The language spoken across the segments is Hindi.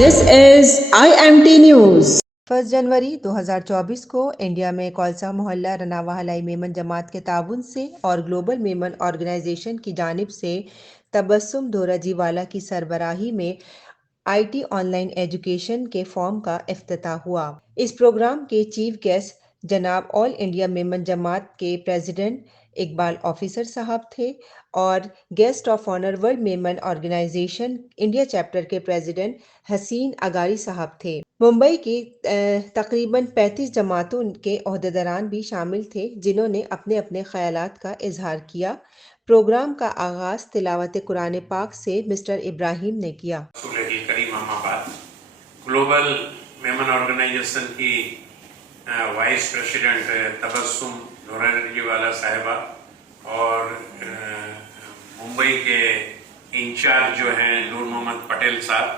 This is IMT News. 1 जनवरी 2024 को इंडिया में कौलसा मोहल्ला रनावाहलाई मेमन जमात के ताउन से और ग्लोबल मेमन ऑर्गेनाइजेशन की जानिब से तबस्सुम दोराजीवाला की सरबराही में IT ऑनलाइन एजुकेशन के फॉर्म का इफ्तिताह हुआ। इस प्रोग्राम के चीफ गेस्ट जनाब ऑल इंडिया मेमन जमात के प्रेसिडेंट इकबाल ऑफिसर साहब थे और guest of honour world Memon organisation India chapter के प्रेसिडेंट हसीन अगारी साहब थे। मुंबई की तकरीबन 35 जमातों के ओहदेदारान भी शामिल थे जिन्होंने अपने अपने ख्यालात का इजहार किया। प्रोग्राम का आगाज तिलावत कुरान पाक से मिस्टर इब्राहिम ने किया। ग्लोबल मेमन ऑर्गेनाइजेशन की वाइस प्रेसिडेंट तबस्सुम दोराजीवाला साहिबा और मुंबई के इंचार्ज जो हैं नूर मोहम्मद पटेल साहब,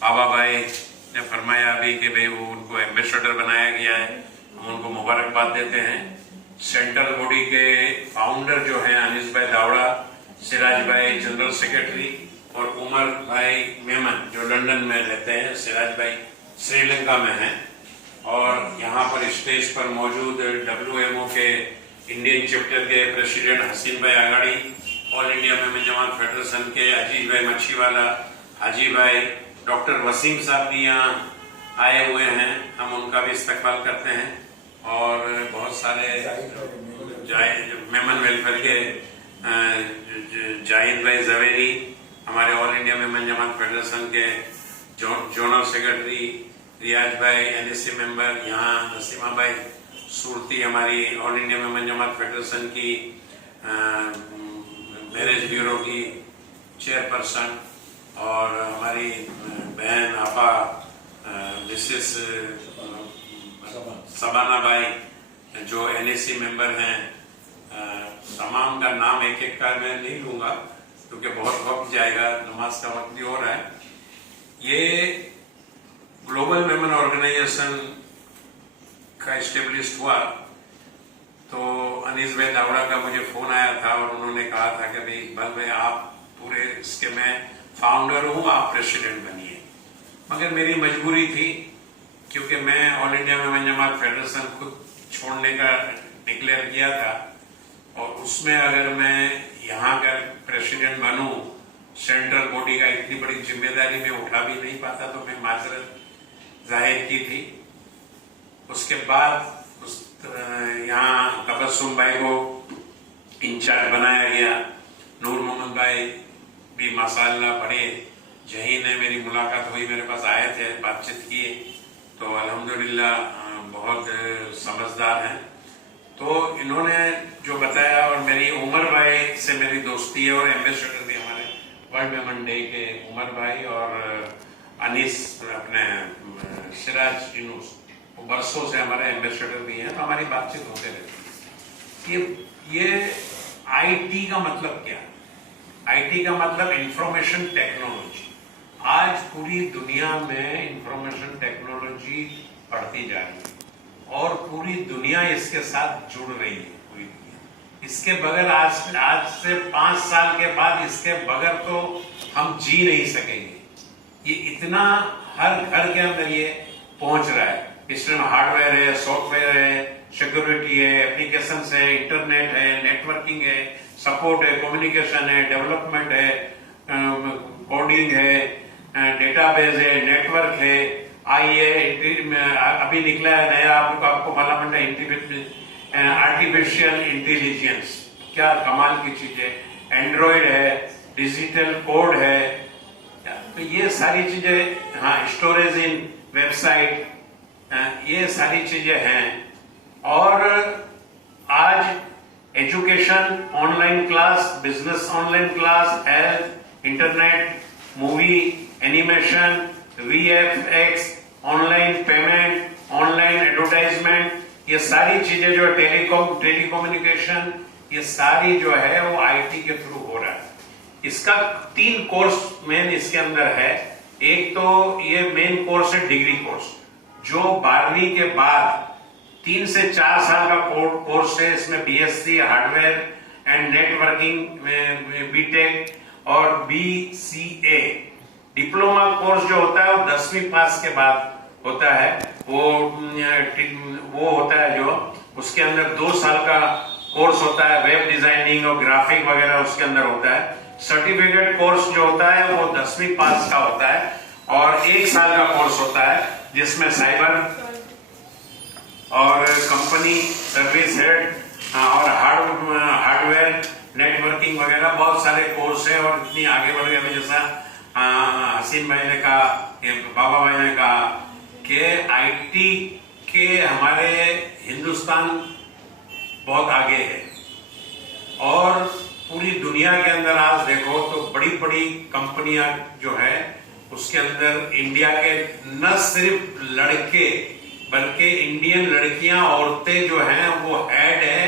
बाबा भाई ने फरमाया अभी कि भाई वो उनको एम्बेसडर बनाया गया है, हम उनको मुबारकबाद देते हैं। सेंट्रल बॉडी के फाउंडर जो हैं अनीस भाई दावड़ा, सिराज भाई जनरल सेक्रेटरी और उमर भाई मेमन जो लंदन में रहते हैं, सिराज भाई श्रीलंका में हैं और यहाँ पर स्टेज पर मौजूद WMO के इंडियन चैप्टर के प्रेसिडेंट हसीन भाई आगाड़ी, ऑल इंडिया मेमन जमात फेडरेशन के अजीज भाई मच्छीवाला, हाजी भाई, डॉक्टर वसीम साहब भी यहाँ आए हुए हैं, हम उनका भी इस्तकबाल करते हैं और बहुत सारे मेमन वेलफेयर के जाहिद भाई जवेरी, हमारे ऑल इंडिया मेमन जमात फेडरेशन के जोनल सेक्रेटरी रियाज भाई, NSC मेंबर, यहाँ नसीमा भाई सूरती हमारी ऑल इंडिया मेमन जमात फेडरेशन की मैरिज ब्यूरो की चेयरपर्सन और हमारी बहन आपा मिसेस सबाना भाई जो NSC मेंबर हैं। तमाम का नाम एक एक का मैं नहीं लूंगा क्योंकि बहुत वक्त जाएगा, नमाज का वक्त भी हो रहा है। ये ग्लोबल मेमन ऑर्गेनाइजेशन का एस्टेब्लिश हुआ तो अनीस भाई दावड़ा का मुझे फोन आया था और उन्होंने कहा था कि भाई इकबाल भाई आप पूरे इसके मैं फाउंडर हूँ, आप प्रेसिडेंट बनिए। मगर मेरी मजबूरी थी क्योंकि मैं ऑल इंडिया मेमन जमात फेडरेशन खुद छोड़ने का डिक्लेयर किया था और उसमें अगर मैं यहाँ का प्रेसिडेंट बनूं, सेंट्रल बॉडी का इतनी बड़ी जिम्मेदारी में उठा भी नहीं पाता तो मैं माजरत जाहिर की थी। उसके बाद यहाँ तबस्सुम भाई को इंचार्ज बनाया गया। नूर मोहम्मद भाई भी माशाअल्लाह बड़े जहीन है, मेरी मुलाकात हुई, मेरे पास आए थे, बातचीत किए तो अल्हम्दुलिल्लाह बहुत समझदार हैं। तो इन्होंने जो बताया और मेरी उमर भाई से मेरी दोस्ती है और एम्बेसडर भी हमारे वर्ल्ड मेमन डे के उमर भाई और अनीस अपने सिराज यूनुस वो बरसों से हमारे एम्बेसडर भी हैं, तो हमारी बातचीत होते रहती है। ये IT का मतलब क्या? IT का मतलब इंफॉर्मेशन टेक्नोलॉजी। आज पूरी दुनिया में इंफॉर्मेशन टेक्नोलॉजी बढ़ती जा रही है और पूरी दुनिया इसके साथ जुड़ रही है। पूरी दुनिया इसके बगैर आज से 5 साल के बाद इसके बगैर तो हम जी नहीं सकेंगे। ये इतना हर घर के अंदर ये पहुंच रहा है। इसमें हार्डवेयर है, सॉफ्टवेयर है, सिक्योरिटी है, एप्लीकेशन है, इंटरनेट है, नेटवर्किंग है, सपोर्ट है, कम्युनिकेशन है, डेवलपमेंट है, कोडिंग है, डेटाबेस है, नेटवर्क है, अभी निकला है नया आपको मालूम है आर्टिफिशियल इंटेलिजेंस, क्या कमाल की चीज है, एंड्रॉइड है, डिजिटल कोड है, तो ये सारी चीजें, हाँ स्टोरेज इन वेबसाइट, ये सारी चीजें हैं। और आज education, online class, business online class, health, internet, movie, animation, VFX, online payment, online advertisement, ये सारी चीजें जो टेलीकम्युनिकेशन, ये सारी जो है वो IT के थ्रू हो रहा है। इसका 3 कोर्स मेन इसके अंदर है। एक तो ये मेन कोर्स है डिग्री कोर्स जो 12वीं के बाद 3 से 4 साल का कोर्स है। इसमें BSc hardware and networking, BTech और BCA डिप्लोमा कोर्स जो होता है वो 10वीं पास के बाद होता है। वो होता है जो उसके अंदर 2 साल का कोर्स होता है, वेब डिजाइनिंग और ग्राफिक वगैरह उसके अंदर होता है। सर्टिफिकेट कोर्स जो होता है वो 10वीं पास का होता है और 1 साल का कोर्स होता है जिसमें साइबर और कंपनी सर्विस हेड और हार्डवेयर नेटवर्किंग वगैरह बहुत सारे कोर्स हैं। और इतनी आगे बढ़ गए जैसा हसीन भाई ने कहा, बाबा भाई ने कहा कि आईटी के हमारे हिंदुस्तान बहुत आगे है और पूरी दुनिया के अंदर आज देखो तो बड़ी बड़ी कंपनियां जो है उसके अंदर इंडिया के न सिर्फ लड़के बल्कि इंडियन लड़कियां औरतें जो हैं वो हेड है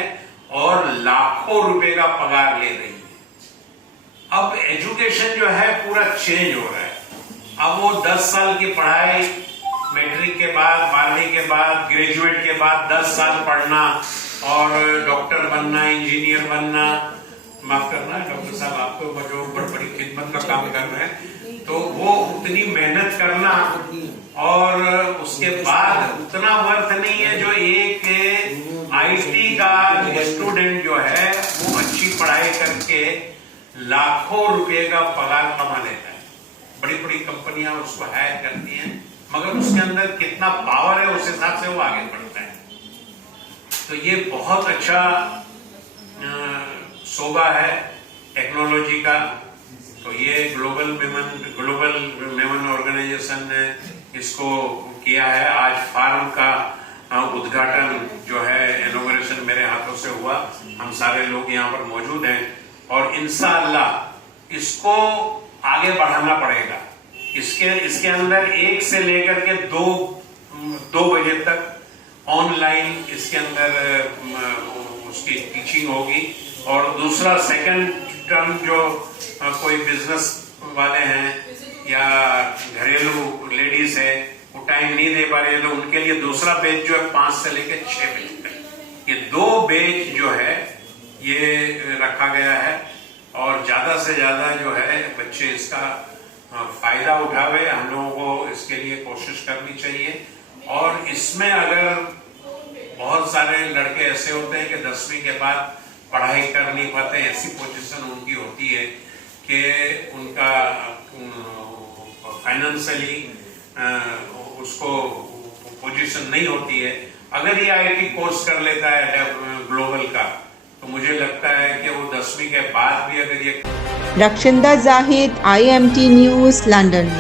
और लाखों रुपए का पगार ले रही है। अब एजुकेशन जो है पूरा चेंज हो रहा है। अब वो 10 साल की पढ़ाई मैट्रिक के बाद, 12वीं के बाद, ग्रेजुएट के बाद 10 साल पढ़ना और डॉक्टर बनना, इंजीनियर बनना, माफ करना डॉक्टर साहब आपको जो बड़ी खिदमत का काम कर रहे हैं, तो वो उतनी मेहनत करना और उसके बाद उतना वर्थ नहीं है जो एक आईटी का स्टूडेंट जो है वो अच्छी पढ़ाई करके लाखों रुपए का पगार कमा लेता है। बड़ी बड़ी कंपनियां उसको हायर करती हैं, मगर उसके अंदर कितना पावर है उस हिसाब से वो आगे बढ़ता है। तो ये बहुत अच्छा शोभा है टेक्नोलॉजी का। तो ये ग्लोबल मेमन ऑर्गेनाइजेशन ने इसको किया है। आज फार्म का उद्घाटन जो है इनॉग्रेशन मेरे हाथों से हुआ। हम सारे लोग यहाँ पर मौजूद हैं और इंशाअल्लाह इसको आगे बढ़ाना पड़ेगा। इसके अंदर 1 से लेकर के 2 बजे तक ऑनलाइन इसके अंदर उसकी टीचिंग होगी। और दूसरा सेकंड टर्म जो कोई बिजनेस वाले हैं या घरेलू लेडीज है वो टाइम नहीं दे पा रहे तो उनके लिए दूसरा बैच जो है 5 से लेकर 6 बजे तक, ये 2 बैच जो है ये रखा गया है। और ज्यादा से ज्यादा जो है बच्चे इसका फायदा उठावे। हम लोगों को इसके लिए कोशिश करनी चाहिए। और इसमें अगर बहुत सारे लड़के ऐसे होते हैं कि 10वीं के बाद पढ़ाई कर नहीं पाते, ऐसी पोजीशन उनकी होती है कि उनका फाइनेंशियली उसको पोजीशन नहीं होती है। अगर ये आईटी कोर्स कर लेता है ग्लोबल का तो मुझे लगता है कि वो 10वीं के बाद भी अगर ये रक्षिंदा जाहिद, IMT न्यूज़, लंदन।